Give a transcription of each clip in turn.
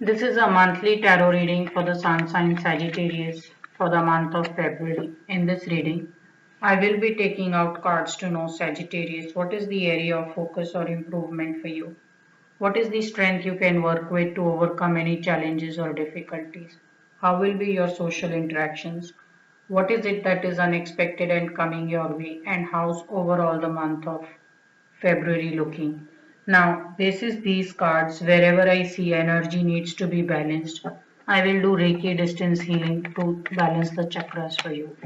This is a monthly tarot reading for the sun sign Sagittarius for the month of February. In this reading, I will be taking out cards to know Sagittarius. What is the area of focus or improvement for you? What is the strength you can work with to overcome any challenges or difficulties? How will be your social interactions? What is it that is unexpected and coming your way? And how's overall the month of February looking? Now, this is these cards. Wherever I see energy needs to be balanced, I will do Reiki distance healing to balance the chakras for you.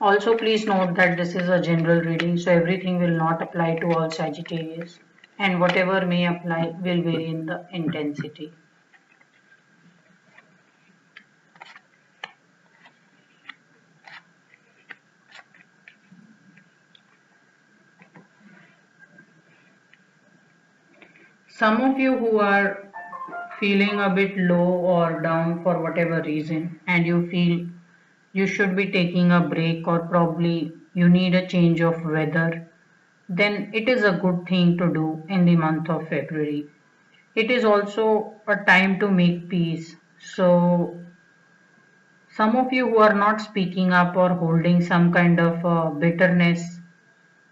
Also, please note that this is a general reading, so everything will not apply to all Sagittarius, and whatever may apply will vary in the intensity. Some of you who are feeling a bit low or down for whatever reason, and you feel you should be taking a break or probably you need a change of weather, then it is a good thing to do in the month of February. It is also a time to make peace. So, some of you who are not speaking up or holding some kind of bitterness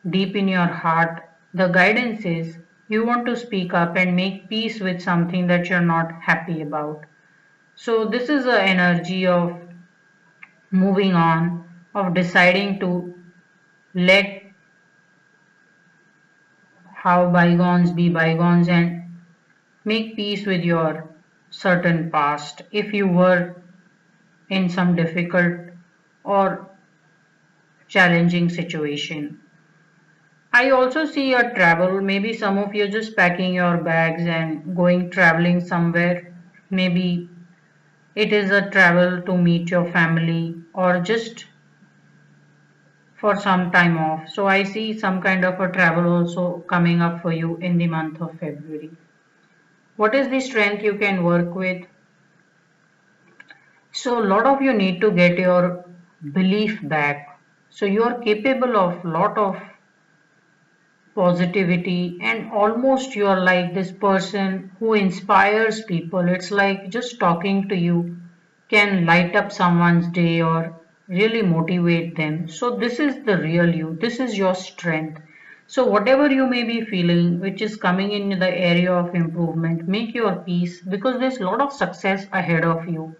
deep in your heart, the guidance is you want to speak up and make peace with something that you're not happy about. So, this is the energy of moving on, of deciding to let how bygones be bygones and make peace with your certain past. If you were in some difficult or challenging situation. I also see a travel. Maybe some of you just packing your bags and going traveling somewhere. Maybe it is a travel to meet your family or just for some time off. So I see some kind of a travel also coming up for you in the month of February. What is the strength you can work with? So a lot of you need to get your belief back. So you are capable of lot of positivity and almost you're like this person who inspires people. It's like just talking to you can light up someone's day or really motivate them. So this is the real you. This is your strength. So whatever you may be feeling which is coming in the area of improvement, make your peace because there's a lot of success ahead of you.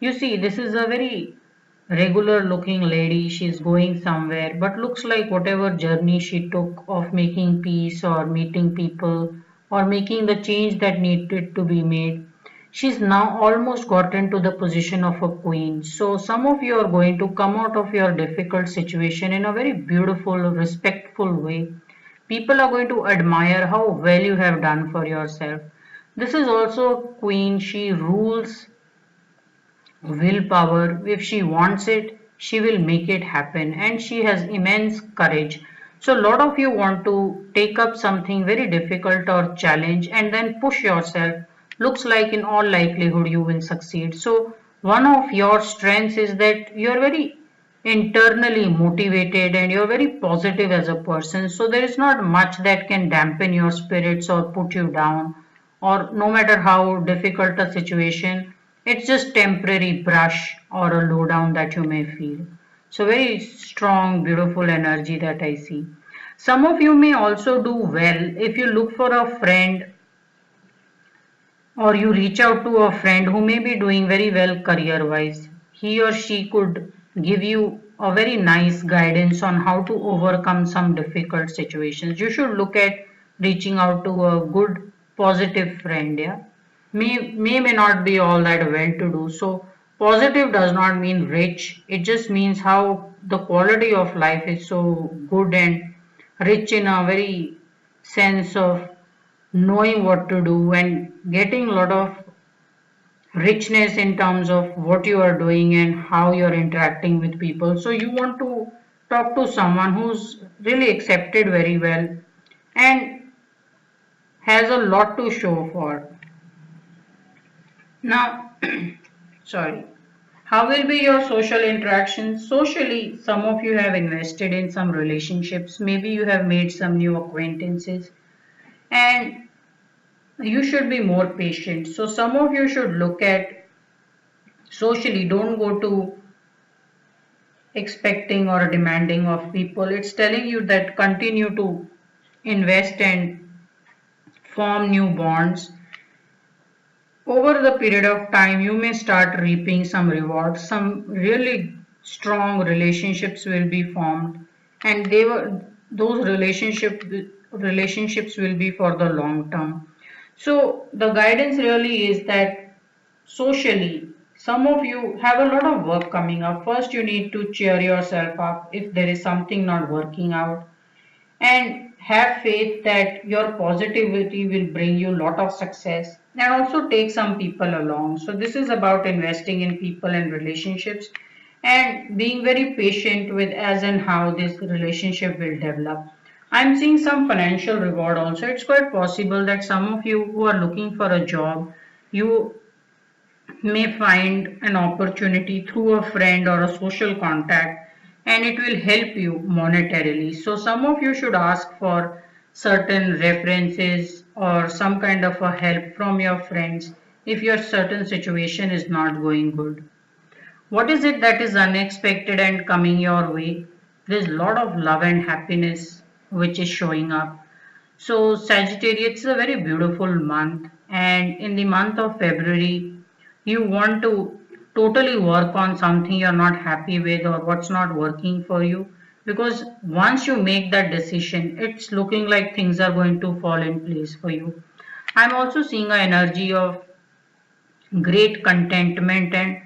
You see, this is a very regular looking lady. She's going somewhere, but looks like whatever journey she took of making peace or meeting people or making the change that needed to be made, she's now almost gotten to the position of a queen. So, some of you are going to come out of your difficult situation in a very beautiful, respectful way. People are going to admire how well you have done for yourself. This is also a queen. She rules willpower. If she wants it, she will make it happen, and she has immense courage. So, a lot of you want to take up something very difficult or challenge and then push yourself. Looks like, in all likelihood, you will succeed. So, one of your strengths is that you are very internally motivated and you're very positive as a person. So, there is not much that can dampen your spirits or put you down, or no matter how difficult a situation, it's just temporary brush or a lowdown that you may feel. So very strong, beautiful energy that I see. Some of you may also do well if you look for a friend or you reach out to a friend who may be doing very well career wise. He or she could give you a very nice guidance on how to overcome some difficult situations. You should look at reaching out to a good positive friend. Yeah, may not be all that well to do. So positive does not mean rich. It just means how the quality of life is so good and rich in a very sense of knowing what to do and getting a lot of richness in terms of what you are doing and how you're interacting with people. So you want to talk to someone who's really accepted very well and has a lot to show for. Now, sorry. How will be your social interactions? Socially, some of you have invested in some relationships. Maybe you have made some new acquaintances. And You should be more patient. So some of you should look at socially, don't go to expecting or demanding of people. It's telling you that continue to invest and form new bonds. Over the period of time, you may start reaping some rewards. Some really strong relationships will be formed, and those relationships will be for the long term. So the guidance really is that socially, some of you have a lot of work coming up. First, you need to cheer yourself up if there is something not working out, and have faith that your positivity will bring you a lot of success, and also take some people along. So this is about investing in people and relationships and being very patient with as and how this relationship will develop. I'm seeing some financial reward also. It's quite possible that some of you who are looking for a job, you may find an opportunity through a friend or a social contact, and it will help you monetarily. So some of you should ask for certain references or some kind of a help from your friends if your certain situation is not going good. What is it that is unexpected and coming your way? There's a lot of love and happiness which is showing up. So Sagittarius is a very beautiful month, and in the month of February, you want to totally work on something you're not happy with or what's not working for you, because once you make that decision, it's looking like things are going to fall in place for you. I'm also seeing an energy of great contentment and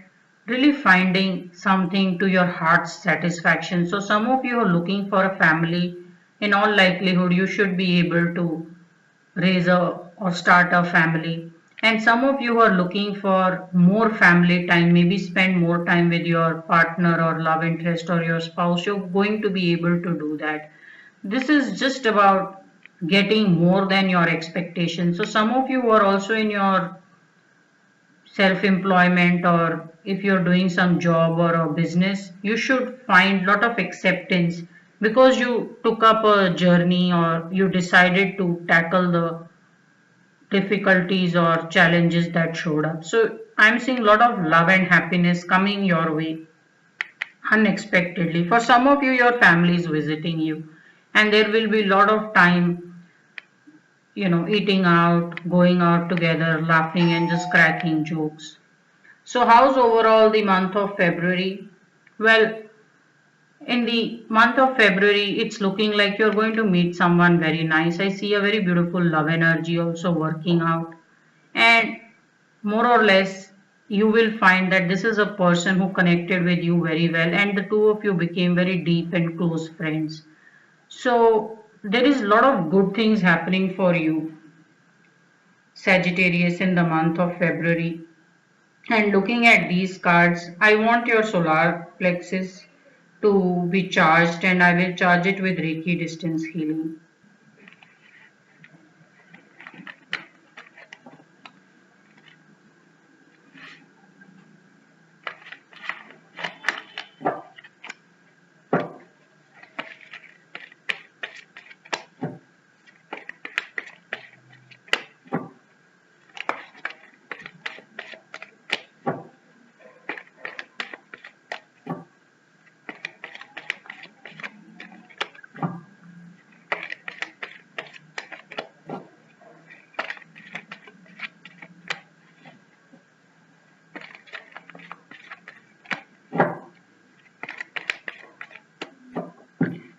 really finding something to your heart's satisfaction. So some of you are looking for a family. In all likelihood, you should be able to raise a or start a family. And some of you are looking for more family time, maybe spend more time with your partner or love interest or your spouse. You're going to be able to do that. This is just about getting more than your expectations. So some of you are also in your self-employment, or if you're doing some job or a business, you should find lot of acceptance because you took up a journey or you decided to tackle the difficulties or challenges that showed up. So I'm seeing a lot of love and happiness coming your way unexpectedly. For some of you, your family is visiting you, and there will be a lot of time, eating out, going out together, laughing and just cracking jokes. So how's overall the month of February? Well, in the month of February, it's looking like you're going to meet someone very nice. I see a very beautiful love energy also working out. And more or less, you will find that this is a person who connected with you very well, and the two of you became very deep and close friends. So there is a lot of good things happening for you, Sagittarius, in the month of February. And looking at these cards, I want your solar plexus to be charged, and I will charge it with Reiki distance healing.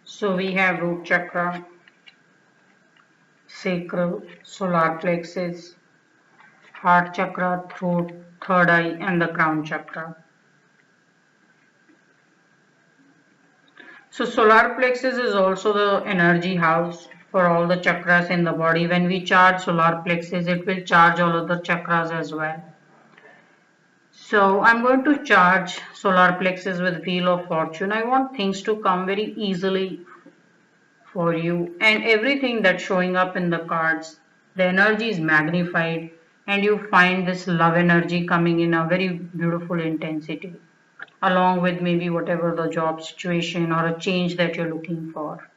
So we have root chakra, sacral, solar plexus, heart chakra, throat, third eye, and the crown chakra. So solar plexus is also the energy house for all the chakras in the body. When we charge solar plexus, it will charge all other chakras as well. So I'm going to charge solar plexus with wheel of fortune. I want things to come very easily for you, and everything that's showing up in the cards, the energy is magnified, and you find this love energy coming in a very beautiful intensity, along with maybe whatever the job situation or a change that you're looking for.